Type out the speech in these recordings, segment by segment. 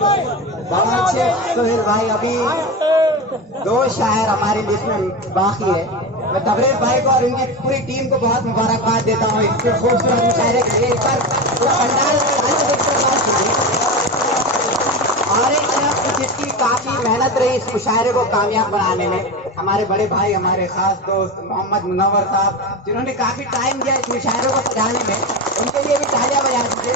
बहुत अच्छे सोहेल भाई। अभी दो शायर हमारी लिस्ट में बाकी है। मैं तबरेज भाई को और उनकी पूरी टीम को बहुत मुबारकबाद देता हूँ इसके खूबसूरत मुशायरे के लिए। पर पूरा पंडाल और एक तरफ जिसकी काफी मेहनत रही इस मुशायरे को कामयाब बनाने में, हमारे बड़े भाई, हमारे खास दोस्त मोहम्मद मुनव्वर साहब, जिन्होंने काफी टाइम दिया इस मुशायरे को सजाने में, उनके लिए भी तालियां बजा दीजिए।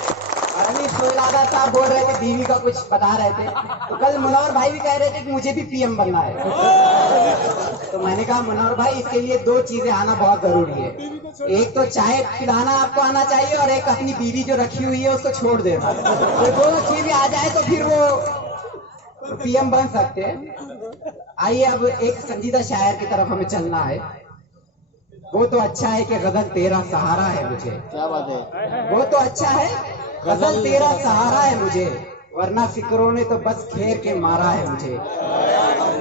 और अभी सोहेल साहब बोल रहे थे बीवी का कुछ बता रहे थे, तो कल मुनव्वर भाई भी कह रहे थे कि मुझे भी पीएम बनना है। तो मैंने कहा मुनव्वर भाई इसके लिए दो चीजें आना बहुत जरूरी है। एक तो चाय पिलाना आपको आना चाहिए और एक अपनी बीवी जो रखी हुई है उसको छोड़ देना। तो दोनों चीजें आ जाए तो फिर वो पीएम बन सकते हैं। आइए अब एक संजीदा शायर की तरफ हमें चलना है। वो तो अच्छा है कि गजल तेरा सहारा है मुझे। क्या बात है। वो तो अच्छा है गजल तेरा सहारा है मुझे, वरना फिक्रों ने तो बस घेर के मारा है मुझे।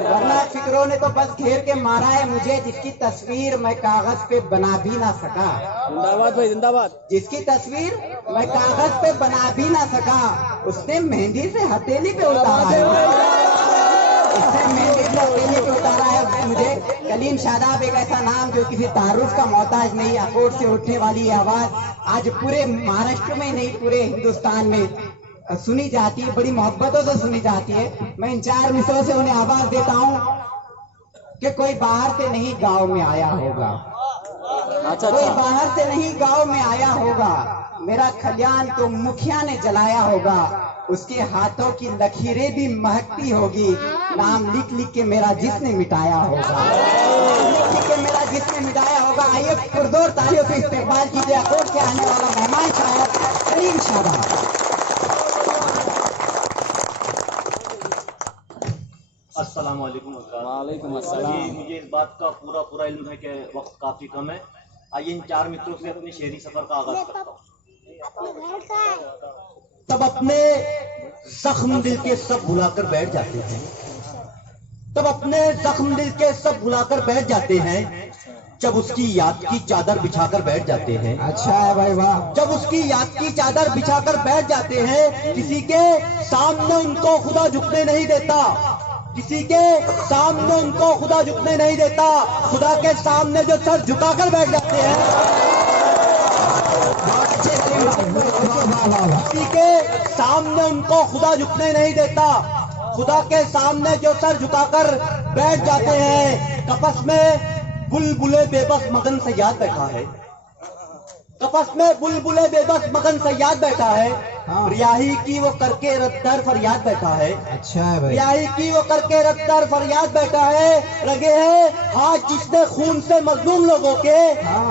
वरना फिक्रों ने तो बस घेर के मारा है मुझे, जिसकी तस्वीर मैं कागज पे बना भी ना सका। जिंदाबाद भाई जिंदाबाद। जिसकी तस्वीर मैं कागज पे बना भी ना सका, उसने मेहंदी से हथेली पे उतारा है। उसने मेहंदी से हथेली पे उतारा है मुझे। कलीम शादाब एक ऐसा नाम जो किसी तारुफ का मोहताज नहीं, अकोट से उठने वाली आवाज आज पूरे महाराष्ट्र में नहीं पूरे हिंदुस्तान में सुनी जाती है, बड़ी मोहब्बतों से सुनी जाती है। मैं इन चार मिसरों से उन्हें आवाज देता हूँ कि कोई बाहर से नहीं गांव में आया होगा। कोई बाहर से नहीं गांव में आया होगा, मेरा खलियान तो मुखिया ने जलाया होगा। उसके हाथों की लकीरें भी महकती होगी, नाम लिख लिख के मेरा जिसने मिटाया होगा। लिख लिख के मेरा जिसने मिटाया होगा। आइए पुरजोर तालियों से इस्तेमाल कीजिए अकोट से आने वाला मेहमान शायर कलीम शादाब। अस्सलाम वालेकुम। वालेकुम अस्सलाम। मुझे इस बात का पूरा इल्म है कि वक्त काफी कम है। आइए इन चार मित्रों से अपने शेरी सफर का आगाज करता हूँ। तब अपने जख्म दिल के सब भुलाकर बैठ जाते हैं, तब अपने जख्म दिल के सब भुलाकर बैठ जाते हैं, जब उसकी याद की चादर बिछाकर बैठ जाते हैं। अच्छा है भाई वाह। जब उसकी याद की चादर बिछाकर बैठ जाते हैं, किसी के सामने उनको खुदा झुकने नहीं देता, किसी के सामने उनको खुदा झुकने नहीं देता। खुदा के सामने जो सर झुकाकर बैठ जाते हैं, किसी के सामने उनको खुदा झुकने नहीं देता। खुदा के सामने जो सर झुकाकर बैठ जाते हैं। कपस में बुलबुले बेबस मगन सयाद बैठा है, कपस में बुलबुले बेबस मगन सयाद बैठा है। रियाही की वो करके रद्दर फरियाद बैठा है। अच्छा है भाई। रियाही की वो करके रद्दर फरियाद बैठा है। रंगे हैं हाथ जिसने खून से मजलूम लोगों के,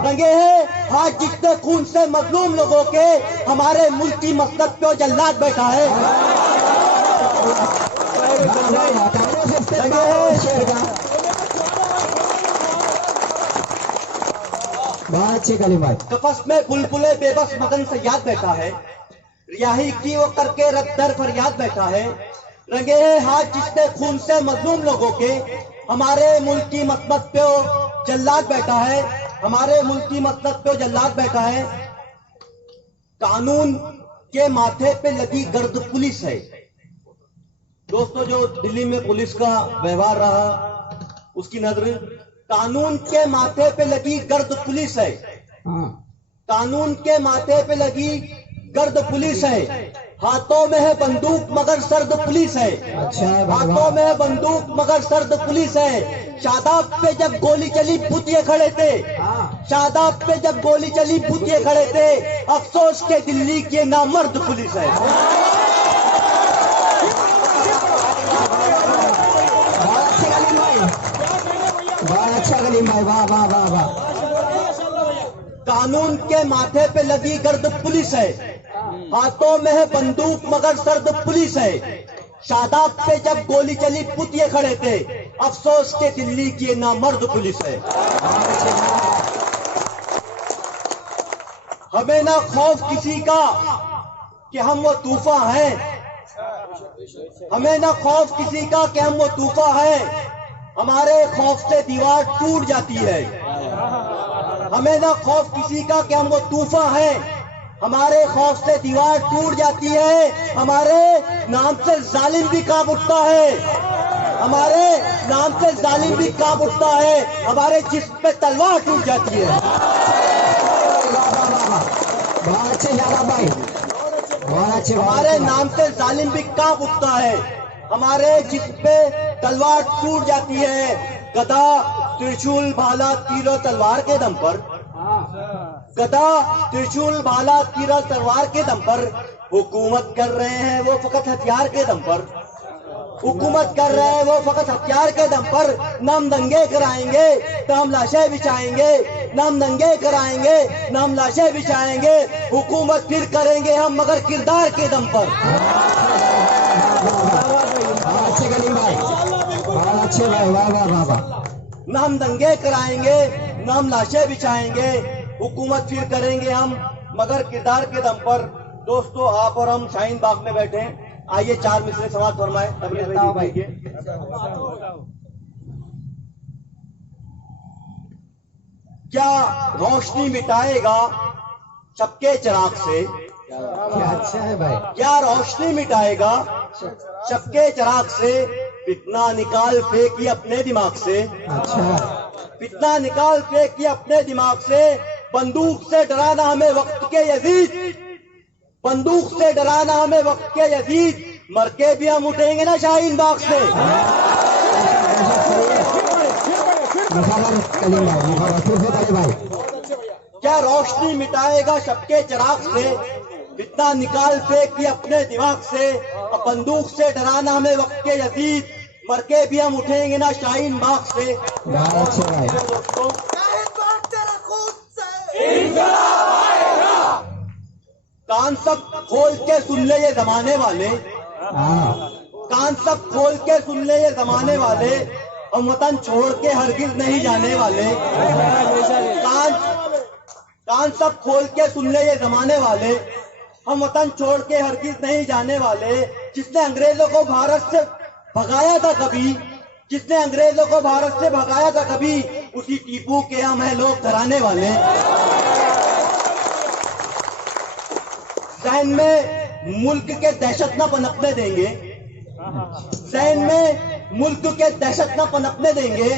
रंगे हैं हाथ जिसने खून से मजलूम लोगों के, हमारे मुल्क की मसलत पे जल्लाद बैठा है। बहुत अच्छे कलीम। कफस में बुलबुले बेबस मगन सयाद बैठा है, रियाही की वो करके रद्दर फरियाद बैठा है। रंगे हाथ जिसने खून से मजलूम लोगों के, हमारे मुल्क की मसलत पे जल्लाद बैठा है, हमारे मुल्क की मसलत पे जल्लाद बैठा है। कानून के माथे पे लगी गर्द पुलिस है। दोस्तों जो दिल्ली में पुलिस का व्यवहार रहा उसकी नजर, कानून के माथे पे लगी गर्द पुलिस है। कानून के माथे पे लगी गर्द पुलिस है, हाथों में है बंदूक मगर सर्द पुलिस है। अच्छा है, हाथों में है बंदूक मगर सर्द पुलिस है। शादाब पे जब गोली चली पुतिये खड़े थे, शादाब पे जब गोली चली पुतिये खड़े थे, अफसोस के दिल्ली की नामर्द पुलिस है। बहुत अच्छा कलीम भाई, वाह वाह वाह वाह। कानून के माथे पे लगी गर्द पुलिस है, हाथों में है बंदूक मगर सर्द पुलिस है। शादाब पे जब गोली चली पुतिये खड़े थे, अफसोस के दिल्ली की नामर्द पुलिस है। हमें ना खौफ किसी का कि हम वो तूफा हैं, हमें ना खौफ किसी का कि हम वो तूफा हैं, हमारे खौफ से दीवार टूट जाती है। हमें ना खौफ किसी का कि हम वो तूफा हैं, हमारे खौफ से दीवार टूट जाती है, हमारे नाम से जालिम भी कांप उठता है, हमारे नाम से जालिम भी कांप उठता है, हमारे जिस्म पे तलवार टूट जाती है। बहुत अच्छे यादव भाई, बहुत अच्छे। हमारे नाम से जालिम भी कांप उठता है, हमारे जिस्म पे तलवार टूट जाती है। गदा त्रिशूल भाला तीर और तलवार के दम पर, गदा त्रिशूल भाला तीर और तलवार के दम पर हुकूमत कर रहे हैं वो फकत हथियार के दम पर, हुकूमत कर रहे हैं वो फकत हथियार के दम पर। नम दंगे कराएंगे तो हम लाशें बिछाएंगे, नम दंगे कराएंगे न हम लाशें बिछाएंगे, हुकूमत फिर करेंगे हम मगर किरदार के दम पर। अच्छे कलीम भाई, बहुत अच्छे भाई, वाह वाह वाह वाह। न हम दंगे कराएंगे न हम लाशें बिछाएंगे, हुकूमत फिर करेंगे हम मगर किरदार के दम पर। दोस्तों, आप और हम शाहीन बाग में बैठे हैं, आइए 4 मिसरे समाज फरमाए। क्या रोशनी मिटाएगा सबके चिराग से, क्या अच्छा है भाई, क्या रोशनी मिटाएगा सबके चिराग से, फितना निकाल फेंकी अपने दिमाग से, अच्छा फितना निकाल फेंकी अपने दिमाग से। बंदूक से डराना हमें वक्त के यजीद, बंदूक से डराना हमें वक्त के यजीद, मर के भी हम उठेंगे ना शाहीन बाग से। कलीम भाई, फिर से कलीम भाई। क्या रोशनी मिटाएगा सबके चिराग से, फितना निकाल फेंकी अपने दिमाग से, और बंदूक से डराना हमें वक्त के यजीद, मर के भी हम उठेंगे ना शाहीन बाग से। बहुत अच्छे भाई, दोस्तों, कान सब खोल के सुन ले ये जमाने वाले, हाँ कान सब खोल के सुन ले ये जमाने वाले, हम वतन छोड़ के हरगिज नहीं जाने वाले। कान सब खोल के सुन ले ये जमाने वाले, हम वतन छोड़ के हरगिज नहीं जाने वाले। जिसने अंग्रेजों को भारत से भगाया था कभी, जिसने अंग्रेजों को भारत से भगाया था कभी, उसी टीपू के हम हैं लोग धराने वाले। जहन में मुल्क के दहशत न पनपने देंगे, जहन में मुल्क के दहशत न पनपने देंगे,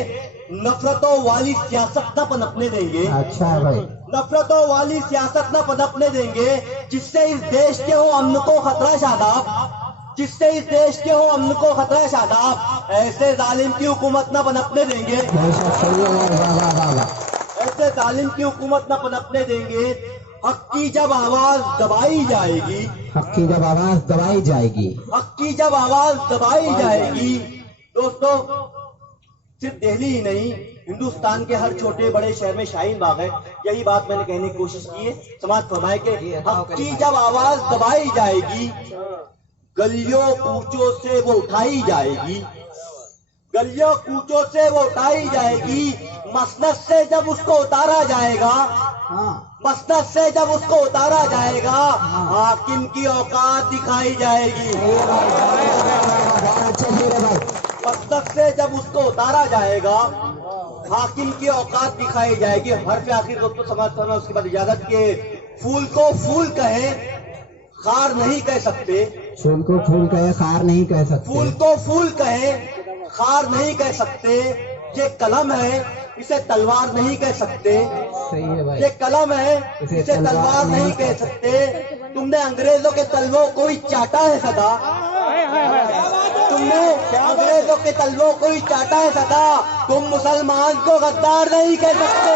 नफरतों वाली सियासत न पनपने देंगे, अच्छा है भाई, नफरतों वाली सियासत न पनपने देंगे। जिससे इस देश के हो अमन को खतरा शादाब, जिससे इस देश के हो अमन को खतरा शादाब, ऐसे जालिम की हुकूमत न पनपने देंगे, ऐसे जालिम की हुकूमत न पनपने देंगे। हक की जब आवाज दबाई जाएगी, हक की जब आवाज दबाई जाएगी, हक की जब आवाज दबाई जाएगी। दोस्तों, सिर्फ दिल्ली ही नहीं, हिंदुस्तान के हर छोटे बड़े शहर में शाहीन बाग है। यही बात मैंने कहने की कोशिश की है। समाज फरमाए के हक की जब आवाज दबाई जाएगी, गलियों कूचों से वो उठाई जाएगी, गलियों कूचों से वो उठाई जाएगी। मसनद से जब उसको उतारा जाएगा, मसनद से जब उसको उतारा जाएगा, हाकिम की औकात दिखाई जाएगी। मसनद से जब उसको उतारा जाएगा, हाकिम की औकात दिखाई जाएगी। हर्फ आखिर दोस्तों समाज करना, उसके बाद इजाजत के। फूल को फूल कहे खार नहीं कह सकते, फूल को फूल कहे खार नहीं कह सकते, फूल को फूल कहे खार नहीं कह सकते। ये कलम है, इसे तलवार नहीं कह सकते, सही है भाई, ये कलम है, इसे तलवार नहीं कह सकते। तुमने अंग्रेजों के तलवों को ही चाटा है सदा, तुमने अंग्रेजों के तलवों को ही चाटा है सदा। तुम मुसलमान को गद्दार नहीं कह सकते।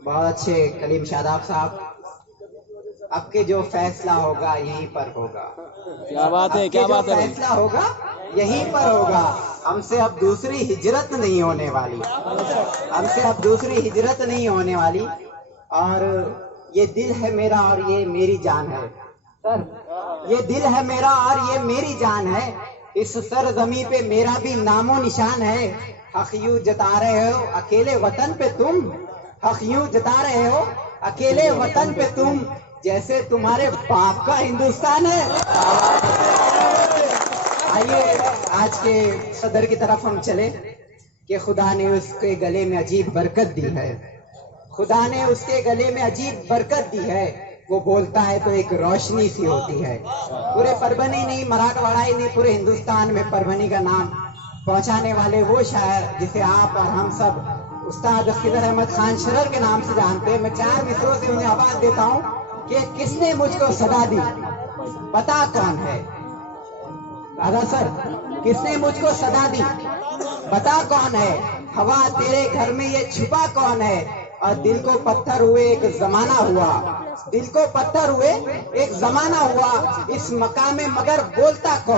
बहुत अच्छे कलीम शादाब साहब। अब के जो फैसला होगा यहीं पर होगा, क्या बात है, अब के क्या जो बात है भाई। फैसला होगा यहीं पर होगा। हमसे अब दूसरी हिजरत नहीं होने वाली, हमसे अब दूसरी हिजरत नहीं होने वाली। और ये दिल है मेरा और ये मेरी जान है सर, ये दिल है मेरा और ये मेरी जान है। इस सरजमी पे मेरा भी नामो निशान है। हक यूं जता रहे हो अकेले वतन पे तुम, हक यूं जता रहे हो अकेले वतन पे तुम, जैसे तुम्हारे बाप का हिंदुस्तान है। आइए आज के सदर की तरफ हम चले कि खुदा ने उसके गले में अजीब बरकत दी है। खुदा ने उसके गले में अजीब बरकत दी है। वो बोलता है तो एक रोशनी सी होती है। पूरे परभनी नहीं, मराठवाड़ा ही नहीं, पूरे हिंदुस्तान में परभनी का नाम पहुंचाने वाले वो शायर जिसे आप और हम सब उस्ताद अस्किदर अहमद खान शरर के नाम से जानते हैं। मैं 4 मिसरों से उन्हें आवाज देता हूँ कि किसने मुझको सदा दी, बता कौन है। दादा सर, किसने मुझको सदा दी, बता कौन है। हवा तेरे घर में ये छुपा कौन है। और दिल को पत्थर हुए एक जमाना हुआ, दिल को पत्थर हुए एक जमाना हुआ, इस मकाम में मगर बोलता कौन।